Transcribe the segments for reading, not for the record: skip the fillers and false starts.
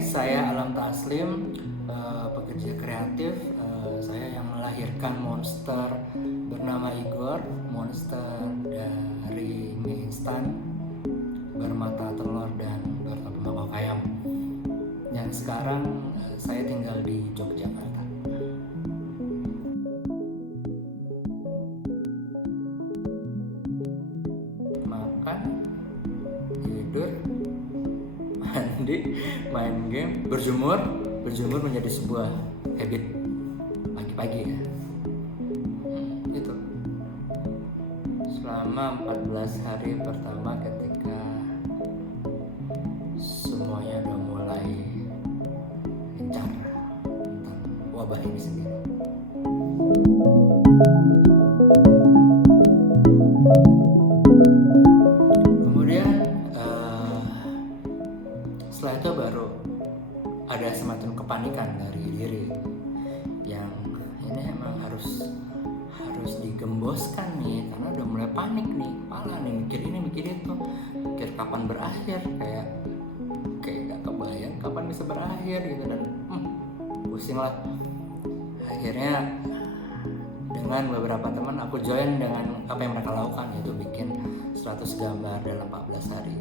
saya Alam Taslim, pekerja kreatif. Saya yang melahirkan monster bernama Igor, monster dari mie instan bermata telur dan bertopeng bawang ayam. Yang sekarang saya tinggal di Yogyakarta. Makan, tidur, mandi, main game, berjemur menjadi sebuah habit pagi-pagi ya. Gitu. Selama 14 hari pertama ketika semuanya udah mulai gencar tentang wabah ini sendiri. Kemudian setelah itu baru ada semacam kepanikan dari diri yang ini emang harus digemboskan nih, karena udah mulai panik nih, kepala nih mikir ini mikir itu, mikir kapan berakhir, kayak gak kebayang kapan bisa berakhir gitu, dan pusing lah. Akhirnya dengan beberapa teman aku join dengan apa yang mereka lakukan, yaitu bikin 100 gambar dalam 14 hari.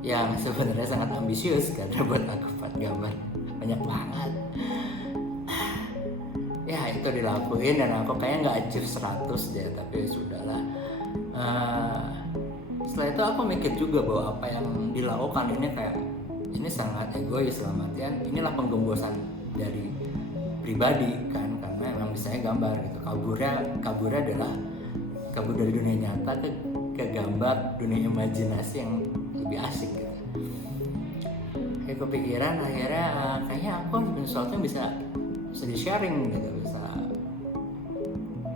Yang sebenarnya sangat ambisius karena buat aku 4 gambar banyak banget. Ya itu dilakuin dan aku kayaknya nggak achieve 100 deh, tapi sudahlah. Setelah itu aku mikir juga bahwa apa yang dilakukan ini sangat egois, dalam artian inilah penggembosan dari pribadi kan, karena memang saya gambar gitu. Kaburnya adalah kabur dari dunia nyata ke gambar dunia imajinasi yang lebih asik gitu. Kayak kepikiran akhirnya kayaknya aku harus bikin sesuatu yang bisa di sharing gitu,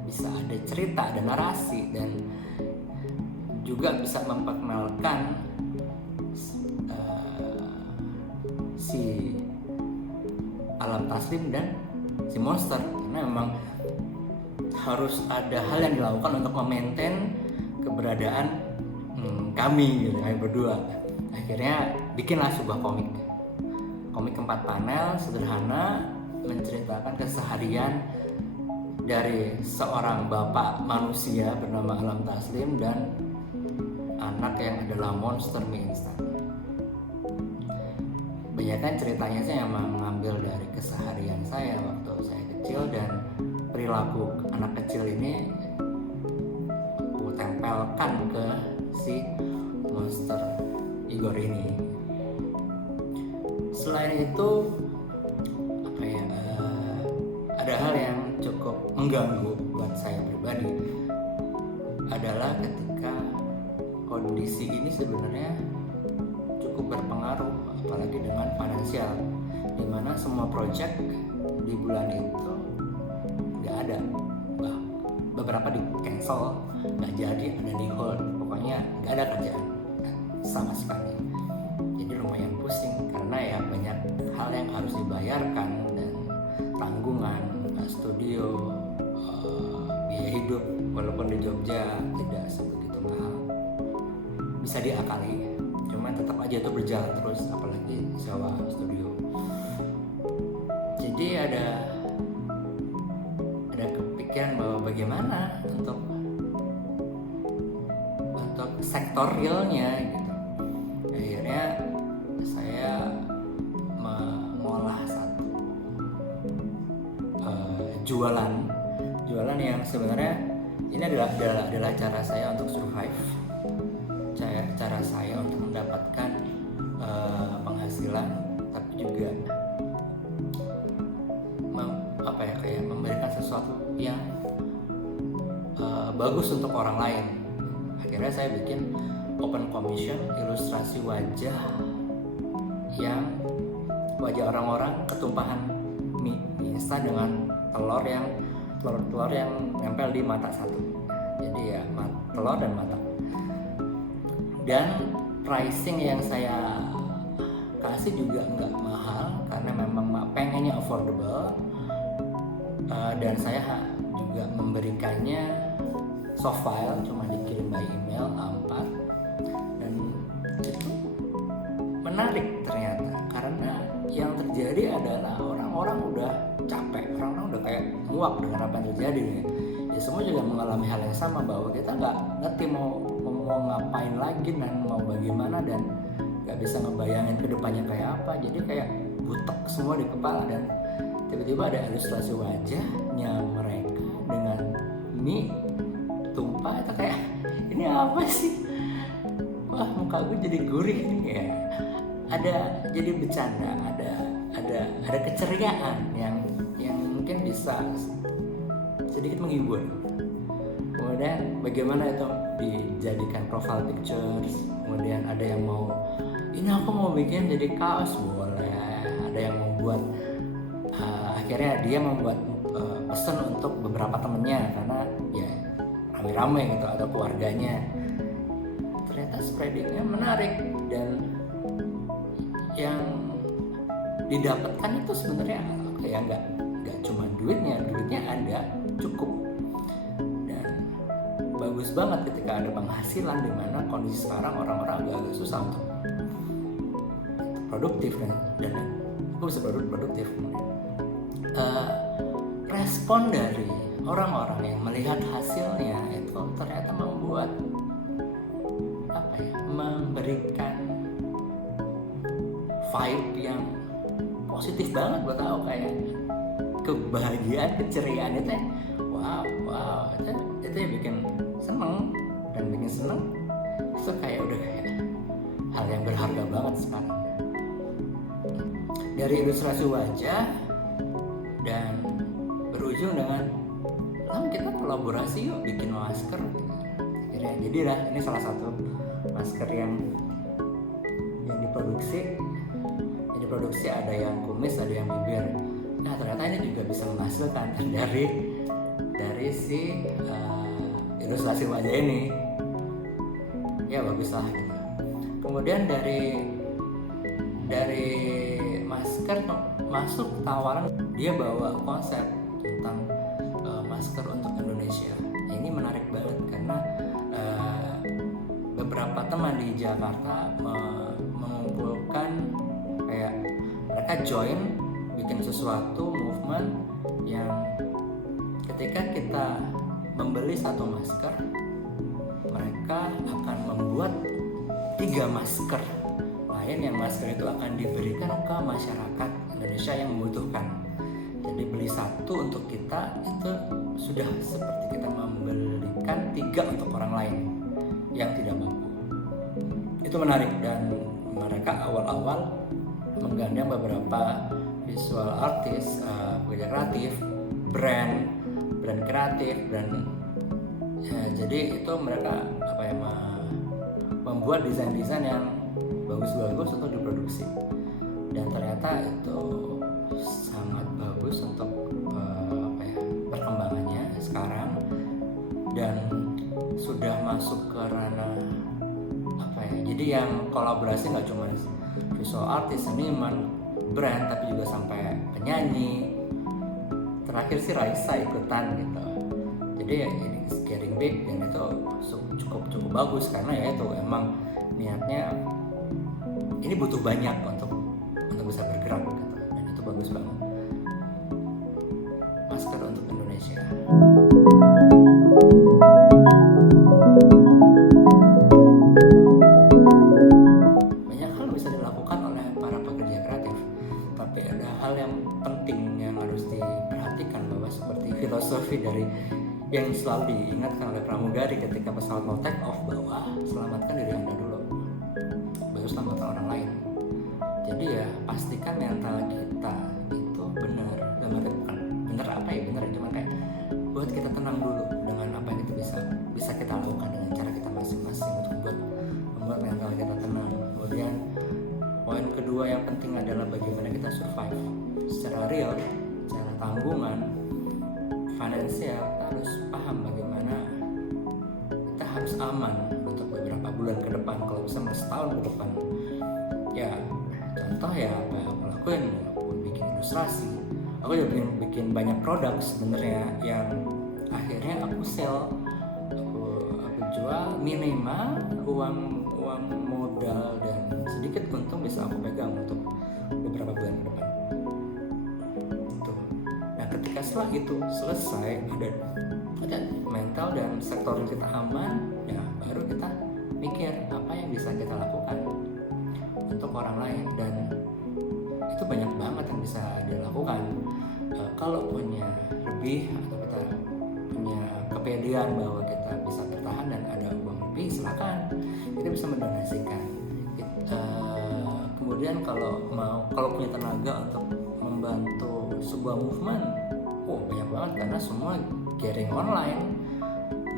bisa ada cerita, ada narasi, dan juga bisa memperkenalkan si Alam Taslim dan si monster, karena memang harus ada hal yang dilakukan untuk memaintain keberadaan kami gitu, kami berdua. Akhirnya bikinlah sebuah komik 4 panel sederhana, menceritakan keseharian dari seorang bapak manusia bernama Alam Taslim dan anak yang adalah monster mie instan. Banyakan ceritanya saya emang mengambil dari keseharian saya waktu saya kecil, dan perilaku anak kecil ini aku tempelkan ke si monster Igor ini. Selain itu ada hal yang cukup mengganggu buat saya pribadi, adalah ketika kondisi ini sebenarnya cukup berpengaruh, apalagi dengan finansial, dimana semua project di bulan itu nggak ada, beberapa di cancel, nggak jadi, ada di hold, pokoknya nggak ada kerjaan sama sekali. Jadi lumayan pusing karena ya banyak hal yang harus dibayarkan, dan tanggungan, studio, biaya hidup walaupun di Jogja tidak sebegitu mahal, bisa diakali, cuman tetap aja itu berjalan terus, apalagi sewa studio. Jadi ada kepikiran bahwa bagaimana untuk sektor realnya gitu. Akhirnya saya mengolah satu jualan yang sebenarnya ini adalah cara saya untuk survive, cara saya untuk mendapatkan penghasilan, tapi juga memberikan sesuatu yang bagus untuk orang lain. Akhirnya saya bikin open commission ilustrasi wajah orang-orang ketumpahan mie instan dengan telur yang nempel di mata satu. Jadi ya telur dan mata. Dan pricing yang saya kasih juga nggak mahal, karena memang pengennya affordable, dan saya juga memberikannya soft file, cuma dikirim by email A4, dan itu menarik ternyata karena muak dengan apa yang terjadi nih. Ya semua juga mengalami hal yang sama, bahwa kita nggak ngerti mau ngapain lagi dan mau bagaimana, dan nggak bisa ngebayangin kedepannya kayak apa. Jadi kayak butek semua di kepala, dan tiba-tiba ada ilustrasi wajahnya mereka dengan mie tumpah, itu kayak ini apa sih? Wah, muka gue jadi gurih nih ya. Ada jadi bercanda, ada keceriaan yang mungkin bisa sedikit menghibur. Kemudian bagaimana itu dijadikan profile pictures, kemudian ada yang mau ini aku mau bikin jadi kaos, boleh. Ada yang mau buat akhirnya dia membuat pesan untuk beberapa temennya karena ya rame-rame gitu atau keluarganya. Ternyata spreadingnya menarik, dan yang didapatkan itu sebenarnya kayak nggak cuma duitnya ada cukup, dan bagus banget ketika ada penghasilan, di mana kondisi sekarang orang-orang agak susah untuk produktif, dan aku bisa produktif. Respon dari orang-orang yang melihat hasilnya itu ternyata membuat memberikan vibe yang positif banget buat aku, kayak kebahagiaan, keceriaan itu wow itu yang bikin seneng, dan bikin seneng itu kayak udah kayak hal yang berharga banget sekarang. Dari ilustrasi wajah dan berujung dengan kita kolaborasi yuk bikin masker. Akhirnya jadilah ini salah satu masker yang diproduksi. Ada yang kumis, ada yang bibir. Nah ternyata ini juga bisa menghasilkan dari si ilustrasi wajah ini. Ya bagus lah gitu. Kemudian dari masker masuk tawaran, dia bawa konsep tentang masker untuk Indonesia. Ini menarik banget karena beberapa teman di Jakarta mengumpulkan, kayak mereka join bikin sesuatu movement yang ketika kita membeli satu masker, mereka akan membuat 3 masker lain yang masker itu akan diberikan ke masyarakat Indonesia yang membutuhkan. Jadi beli satu untuk kita itu sudah seperti kita membelikan 3 untuk orang lain yang tidak mampu. Itu menarik, dan mereka awal-awal menggandeng beberapa visual artist, pekerja kreatif, brand kreatif, dan ya, jadi itu mereka membuat desain-desain yang bagus-bagus untuk diproduksi, dan ternyata itu sangat bagus untuk perkembangannya sekarang, dan sudah masuk ke ranah jadi yang kolaborasi nggak cuma visual artist, seniman, brand, tapi juga sampai penyanyi. Terakhir sih Raisa ikutan gitu. Jadi ya ini getting big, dan itu cukup bagus karena ya itu emang niatnya ini butuh banyak untuk bisa bergerak gitu, dan itu bagus banget. Masker untuk Indonesia. Banyak hal bisa dilakukan oleh para pekerja kreatif, tapi ada hal yang penting yang harus diperhatikan, bahwa seperti filosofi dari yang selalu diingatkan oleh pramugari ketika pesawat mau take off, bahwa selamatkan diri Anda dulu, baru selamatkan orang lain. Jadi ya pastikan mental kita itu benar, bukan benar apa ya, benar cuma kayak buat kita tenang dulu dengan apa yang itu bisa kita lakukan dengan cara kita masing-masing untuk membuat mental kita tenang. Kemudian poin kedua yang penting adalah bagaimana kita survive secara real, secara tanggungan, finansial. Kita harus paham bagaimana kita harus aman untuk beberapa bulan ke depan, kalau bisa setahun ke depan. Ya contoh ya apa yang aku lakuin, aku bikin ilustrasi, aku juga bikin banyak produk sebenarnya yang akhirnya aku sell, aku jual, minimal uang modal dan sedikit untung bisa aku pegang untuk beberapa bulan ke depan. Nah ketika setelah itu selesai, ada mental dan sektor kita aman, ya baru kita mikir apa yang bisa kita lakukan untuk orang lain. Dan itu banyak banget yang bisa dilakukan. Kalau punya lebih atau kita punya kepedean bahwa kita bisa bertahan dan ada uang lebih, silakan kita bisa mendonasikan. Kemudian kalau punya tenaga untuk membantu sebuah movement, banyak banget, karena semua gathering online,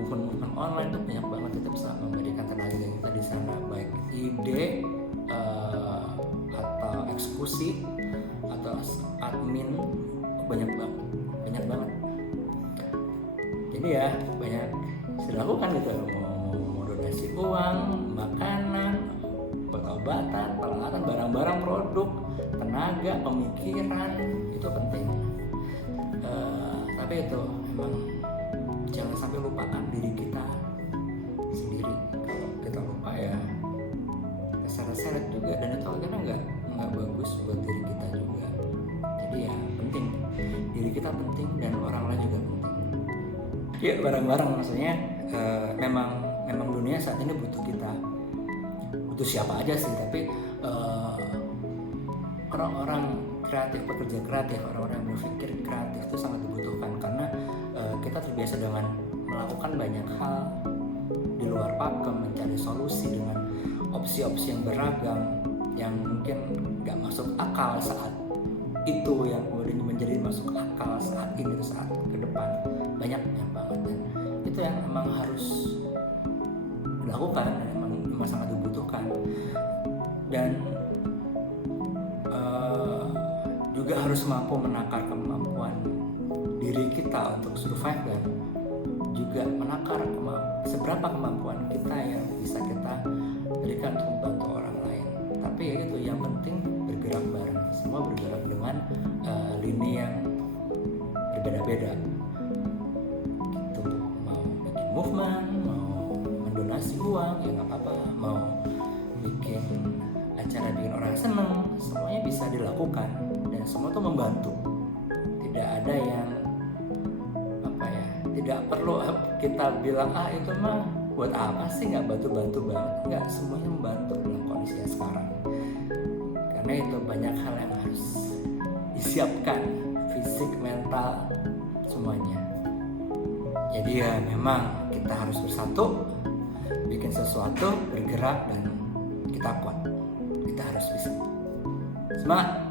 movement online itu banyak banget. Kita bisa memberikan tenaga kita di sana, baik ide atau eksekusi atau admin, banyak banget. Jadi ya banyak dilakukan gitu, mau donasi uang, makanan, obat-obatan, peralatan, barang-barang, produk, tenaga, pemikiran, itu penting. Tapi itu emang jangan sampai lupakan diri kita sendiri. Kalau kita lupa ya keseret-seret juga, dan itu akhirnya nggak bagus buat diri kita juga. Jadi ya penting, diri kita penting dan orang lain juga penting. Ya bareng-bareng, maksudnya memang dunia saat ini butuh kita, butuh siapa aja sih, tapi orang-orang kreatif, pekerja kreatif, orang-orang yang berpikir kreatif itu sangat dibutuhkan, karena kita terbiasa dengan melakukan banyak hal di luar pakem, mencari solusi dengan opsi-opsi yang beragam yang mungkin nggak masuk akal saat itu, yang kemudian menjadi masuk akal saat ini, saat ke depan. Banyak banget, dan itu yang memang harus dilakukan dan memang sangat dibutuhkan. Dan juga harus mampu menakar kemampuan diri kita untuk survive, dan juga menakar seberapa kemampuan kita yang bisa kita berikan untuk membantu orang lain. Tapi ya itu, yang penting bergerak bareng, semua bergerak dengan lini yang berbeda-beda gitu. Mau bikin movement, mau mendonasi uang, ya nggak apa-apa, mau bikin acara bikin orang seneng, semuanya bisa dilakukan dan semua tuh membantu. Tidak ada yang tidak perlu kita bilang itu mah buat apa sih, nggak bantu-bantu banget. Nggak, semuanya membantu dalam kondisinya sekarang, karena itu banyak hal yang harus disiapkan, fisik, mental, semuanya. Jadi ya memang kita harus bersatu, bikin sesuatu, bergerak, dan kita kuat. Kita harus bisa. Semangat!